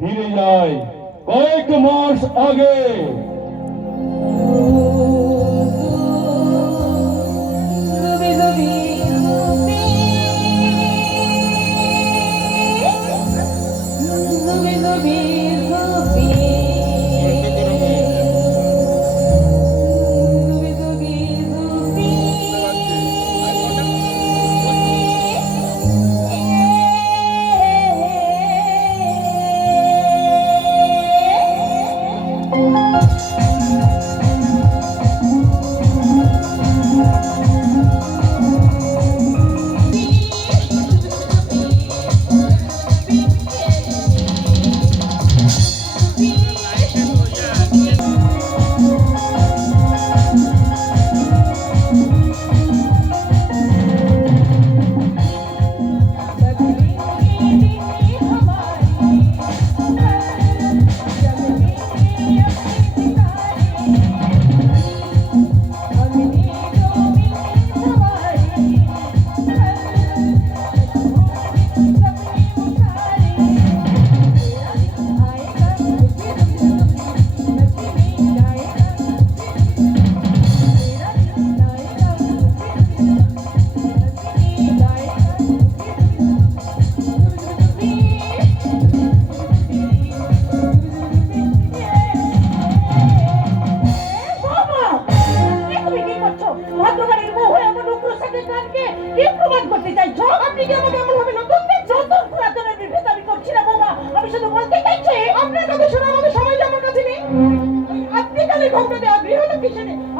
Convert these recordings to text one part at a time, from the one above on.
ফিরে যায় কয়েক মাস আগে।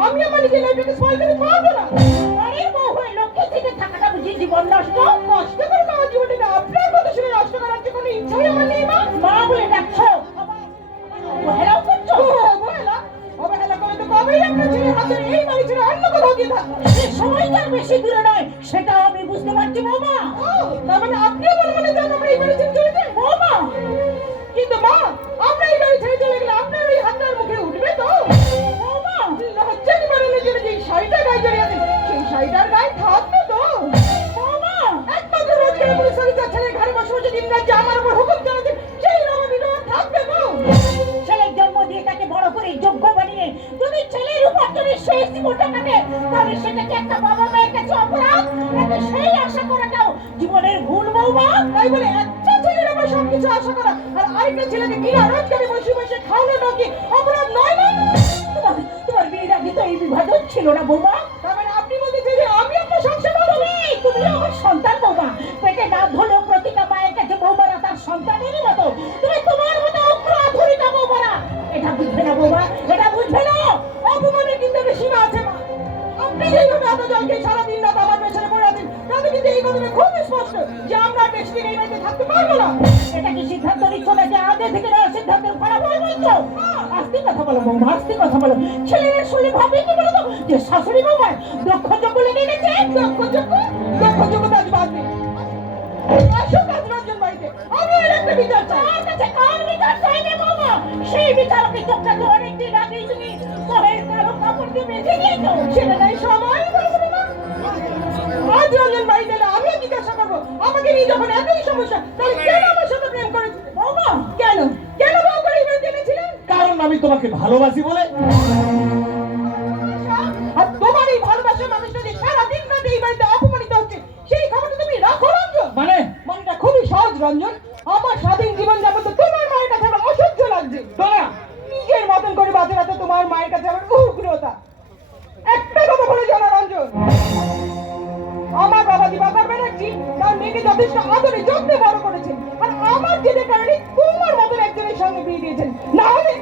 আমি আমার নিজের লাইফটাকে স্পয়েল করে পারবো না। বাড়ির বউ হয়ে লক্ষ্যে থেকে থাকাটা বুঝি জীবন নষ্ট। কষ্ট করে আমার জীবনটাকে আপনার কথা শুনে নষ্ট করার যে কোনো ইচ্ছাই আমার নেই মা। মা বলে ডাকছো, অবহেলাও করছো। অবহেলা করে তো কবেই আপনার ছেলের হাতে এই বাড়ি ছেড়ে অন্য কোথাও গিয়ে থাকবো। সময়টা বেশি দূরে নয়, সেটাও আমি বুঝতে পারছি বৌমা। তার মানে আপনিও মনে মনে জান আমরা এই বাড়ি ছেড়ে চলে যাই বৌমা। কিন্তু মা, আমরা এই বাড়ি ছেড়ে চলে গেলে আপনার ওই হাতটার মুখে উঠবে তো বৌমা? লজ্জাকে বাড়ানোর জন্য যে শাড়িটা গায়ে জড়িয়ে আছে সেই শাড়িটার গায়ে থাকবে তো বৌমা? একমাত্র রোজগার পরিশ্রমী তার ছেলে ঘরে বসে বসে দিন রাত যে আমার উপর হুকুম চালাচ্ছে সেই রমণীটা থাকবে তো? ছেলের জন্ম দিয়ে তাকে বড় করে যোগ্য বানিয়ে যদি ছেলের উপার্জনের শেষ জীবনটা কাটে, তাহলে সেটাকে একটা বাবা মায়ের কাছে অপরাধ, একটা সেই আশা করাটাও জীবনের ভুল বৌমা। তাই বলে একটা ছেলের আমার সবকিছু আশা করা আর আরেকটা ছেলেকে বিনা রোজগারে বসে বসে খাওয়ানো কি অপরাধ নয় না? তোমার বিয়ের আগে তো এই বিভাজন ছিল না বৌমা। তার মানে আপনি বলতে চাইছেন যে আমি আপনার সংসার করবো? তুমি আমার সন্তান বৌমা। পেটে না ধরলেও প্রতিটা মায়ের কাছে বৌমারা তার সন্তানেরই মতো। তুমি তোমার মতো অগ্রাধুনিকা বৌমারা এটা বুঝবে না বৌমা, এটা বুঝবে না। অপমানের কিন্তু একটা সীমা আছে মা। আপনি যেইভাবে এত জলকে সারাদিন রাত আমার পেছনে পড়ে আছেন, তাতে কিন্তু এই কথাটা খুব স্পষ্ট যে আমরা বেশি দিন এই বাড়িতে থাকতে পারবো না। এটা কি সিদ্ধান্ত নিচ্ছ না যে আগে থেকে নেওয়া সিদ্ধান্তের খারাপ হয়ে বলছো? আস্তে কথা বলো বৌমা, আস্তে কথা বলো। ছেলেরা শুনে ভাবে কি বলতো যে শাশুড়ি বৌমার দক্ষযোগ্য লেগে গেছে। দক্ষযোগ্যতা আজ বাদ নেই। আসুক আজ রঞ্জন বাড়িতে, আমি এর একটা বিচার চাই। আমার কাছে কার বিচার চাইবে বৌমা? সেই বিচারকে চোখটা তো অনেকদিন আগেই তুমি মোহের কালো কাপড় দিয়ে বেঁধে দিয়েছো। সেটা নাই সময় আজ রঞ্জন বাড়িতে এলে আমিও জিজ্ঞাসা করবো আমাকে নিয়ে যখন এতই সমস্যা তাহলে কেন আমার সাথে প্রেম করেছে বৌমা? কেন কেন বউ করে এই বাড়িতে এনেছিলেন? কারণ আমি তোমাকে ভালোবাসি বলে। আর তোমার এই ভালোবাসা মানুষটা যে সারাদিন রাতে এই বাড়িতে অপমানিত হচ্ছে সেই খবরটা তুমি রাখো রঞ্জন। মানেটা খুবই সহজ রঞ্জন। আমার স্বাধীন জীবন যাপন তো তোমার মায়ের কাছে আমার অসহ্য লাগছে। নিজের মতন করে বাঁচে না তো তোমার মায়ের কাছে আমার উগ্রতা। একটা কথা বলে জানা রঞ্জন, আমার বাবা দিবাকর ব্যানার্জি তার মেয়েকে যথেষ্ট আদরে যত্নে বড় করেছেন আর আমার জেদের কারণে তোমার মতন একজনের সঙ্গে বিয়ে দিয়েছেন। না হলে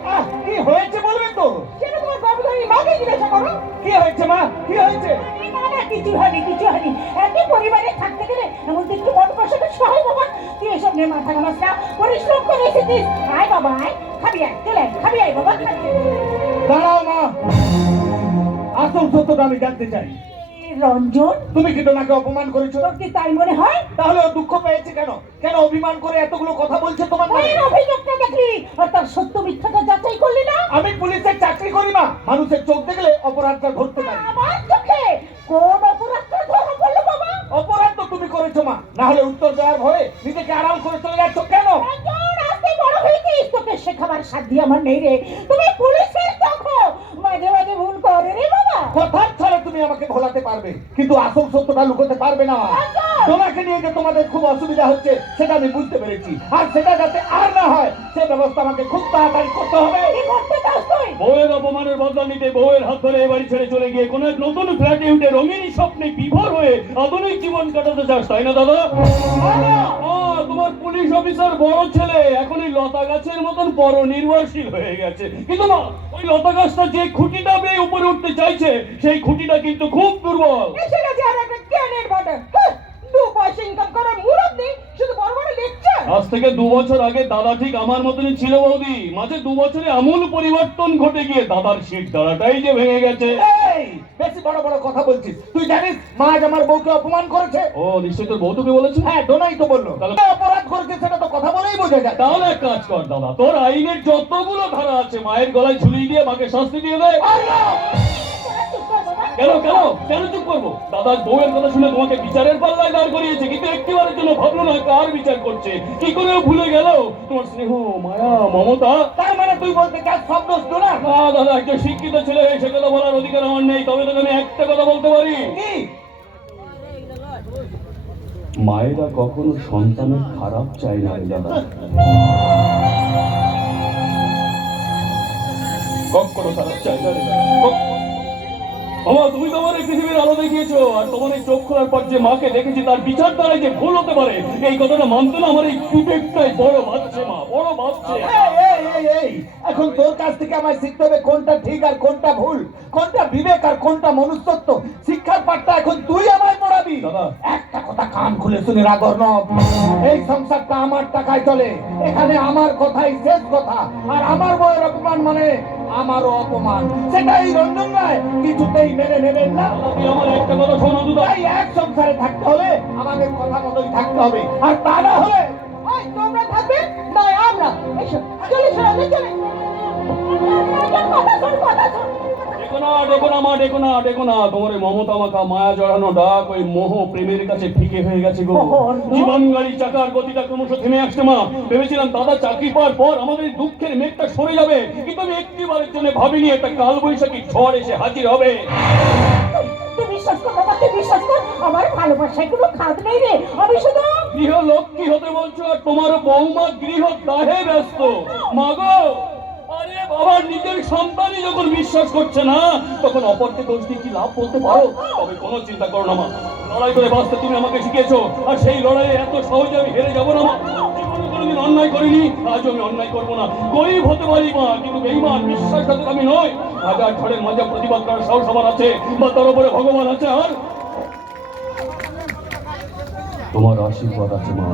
কি হয়েছে বলবে তো? সেটা তোমার গর্ভধারী মাকে জিজ্ঞাসা করো। কি হয়েছে মা, কি হয়েছে? কিছু হয়নি, কিছু হয়নি। একই পরিবারে থাকতে গেলে এমন একটু মন কষ্টটা সহায় বাবা। তুই এসব নিয়ে মাথা ঘামাস না, পরিশ্রম করে এসেছিস। আয় বাবা আয়, খাবি আয়, চলে আয়, খাবি আয় বাবা। দাঁড়াও মা, আসল সত্যটা আমি জানতে চাই। রঞ্জন, তুমি কি তোমাকে অপমান করেছো? তোর কি তাই মনে হয়? তাহলে ও দুঃখ পেয়েছে কেন? কেন অভিমান করে এতগুলো কথা বলছে তোমার নামে? অভিযোগটা দেখলি আর তার সত্য মিথ্যাটা যাচাই করলি না? আমি পুলিশের চাকরি করি মা, মানুষের চোখ দেখলে অপরাধটা ধরতে পারি। আমার চোখে কোন অপরাধটা ধরা পড়লো বাবা? অপরাধ তো তুমি করেছো মা, না হলে উত্তর দেওয়ার ভয়ে নিজেকে আড়াল করে চলে যাচ্ছ কেন? আস্তে বড় হয়েছে সাধ্য আমার নেই রে। তুমি পুলিশের চোখো মাঝে মাঝে ভুল করে রে বাবা। কথার ছলে তুমি আমাকে ভোলাতে পারবে, কিন্তু আসল সত্যটা লুকোতে পারবে না। তোমাকে নিয়ে যে তোমাদের খুব অসুবিধা হচ্ছে সেটা আমি বুঝতে পেরেছি, আর সেটা যাতে আর না হয় সে ব্যবস্থা আমাকে খুব তাড়াতাড়ি করতে হবে। কি করতে চাস তুই? বউয়ের অপমানের বদলা নিতে বউয়ের হাত ধরে এ বাড়ি ছেড়ে চলে গিয়ে কোন এক নতুন ফ্ল্যাটে উঠে রঙিন স্বপ্নে বিভোর হয়ে আধুনিক জীবন কাটাতে চাস, তাই না দাদা? তোমার পুলিশ অফিসার বড় ছেলে এখন এই লতা গাছের মতন বড় নির্ভরশীল হয়ে গেছে, কিন্তু না, ওই লতা গাছটা যে খুঁটিটা বেয়ে উপরে উঠতে চাইছে সেই খুঁটিটা কিন্তু খুব দুর্বল। এসে গেছে আর একটা ক্যানের বাটা। হ্যাঁ, 2 পয়সা ইনকাম করার মুরত নেই, শুধু বড় বড় লেকচার। আজ থেকে 2 বছর আগে দাদা ঠিক আমার মতনই ছিল বৌদি, মাঝে 2 বছরে আমূল পরিবর্তন ঘটে গিয়ে দাদার শীত দাঁড়াটাই যে ভেঙে গেছে। এই বেশি বড় বড় কথা বলছিস। তুই জানিস মা আজ আমার বউকে অপমান করেছে? ও নিশ্চয়ই তোর বউ তোকে বলেছে। হ্যাঁ, ডোনাই তো বললো। তাহলে- অপরাধ করেছে সেটা তো কথা বলেই বোঝা যায়। তাহলে এক কাজ কর দাদা, তোর আইনের যতগুলো ধারা আছে মায়ের গলায় ঝুলিয়ে দিয়ে মাকে শাস্তি দিয়ে দেয়। আর না! চুপ কর বাবা। কেন কেন কেন চুপ করবো? দাদার বউয়ের কথা শুনে তোমাকে বিচারের পাল্লায় দাঁড় করিয়েছে, কিন্তু একটিবারের জন্য ভাবলো না কার বিচার করছে। কি করে ভুলে গেল তোমার স্নেহ, মায়া, মমতা? তার মানে তুই বলতে চাস সব দোষ ডোনার? না দাদা, একটা শিক্ষিত ছেলে হয়ে সে কথা বলার অধিকার আমার নেই, তবে তোকে আমি একটা কথা বলতে পারি, কি? মায়েরা কখনো সন্তানের খারাপ চায় না রে দাদা, কখনো খারাপ চায় না রে দাদা। আমার তুমি তোমার এই পৃথিবীর আলো দেখিয়েছো, আর তোমার এই চোখ খোলার পর যে মাকে দেখেছি তার বিচার দ্বারা যে ভুল হতে পারে এই কথাটা মানতে না আমার এই বিবেকটাই বড় ভাবছে মা, বড় ভাবছে। এই, এখন তোর কাছ থেকে আমায় শিখতে হবে কোনটা ঠিক আর কোনটা ভুল, কোনটা বিবেক আর কোনটা মনুষ্যত্ব। শিক্ষার পাঠটা এখন তুই আমায় পড়াবি। দাদা। একটা কথা কান খুলে শুনে রাখ অর্ণব, এই সংসারটা আমার টাকায় চলে, এখানে আমার কথাই শেষ কথা। আর আমার বউয়ের অপমান মানে আমারও অপমান, সেটাই রঞ্জন রায় কিছুতেই মেনে নেবেন না। তুই আমার একটা কথা শোনো দুদা, তাই এক সংসারে থাকতে হলে আমাদের কথা মতোই থাকতে হবে, আর তা না হলে ওই তোমরা থাকবে নয় আমরা। এসো চলে চলে চলে। কথা শোন কথা শোন। ডেকো না ডেকো না মা, ডেকো না ডেকো না, তোমার এই মমতা মাখা মায়া জড়ানো ডাক ওই মোহ প্রেমের কাছে ফিকে হয়ে গেছে গো। জীবন গাড়ি চাকার গতিটা ক্রমশ থেমে আসছে মা। ভেবেছিলাম দাদা চাকরি পাওয়ার পর আমাদের এই দুঃখের মেঘটা সরে যাবে, কিন্তু আমি একটিবারের জন্য ভাবিনি একটা কালবৈশাখী ঝড় এসে হাজির হবে। তুই বিশ্বাস কর বাবা, তুই বিশ্বাস কর, আমার ভালোবাসায় কোনো খাদ নেই রে। আমি শুধু গৃহলক্ষ্মী হতে বলছো আর তোমার বৌমা গৃহ দাহে ব্যস্ত। মাগো, আরে বাবা, নিজের সন্তানই যখন বিশ্বাস করছে না তখন অপরকে দোষ দিয়ে কি লাভ বলতে পারো? তবে কোনো চিন্তা করো না মা, লড়াই করে বাঁচতে তুমি আমাকে শিখিয়েছো, আর সেই লড়াইয়ে এত সহজে আমি হেরে যাবো না মা। জীবনে কোনোদিন অন্যায় করিনি, আজও আমি অন্যায় করবো না। গরিব হতে পারি মা, কিন্তু বেঈমান বিশ্বাসঘাতক আমি নই। হাজার ঝড়ের মজা প্রতিবাদ করার সাহস আমার আছে, বা তার উপরে ভগবান আছে, আর তোমার আশীর্বাদ আছে মা,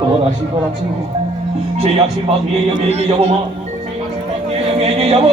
তোমার আশীর্বাদ আছে। সেই আশীর্বাদ নিয়েই আমি এগিয়ে যাবো মা, সেই আশীর্বাদ নিয়েই আমি এগিয়ে যাবো।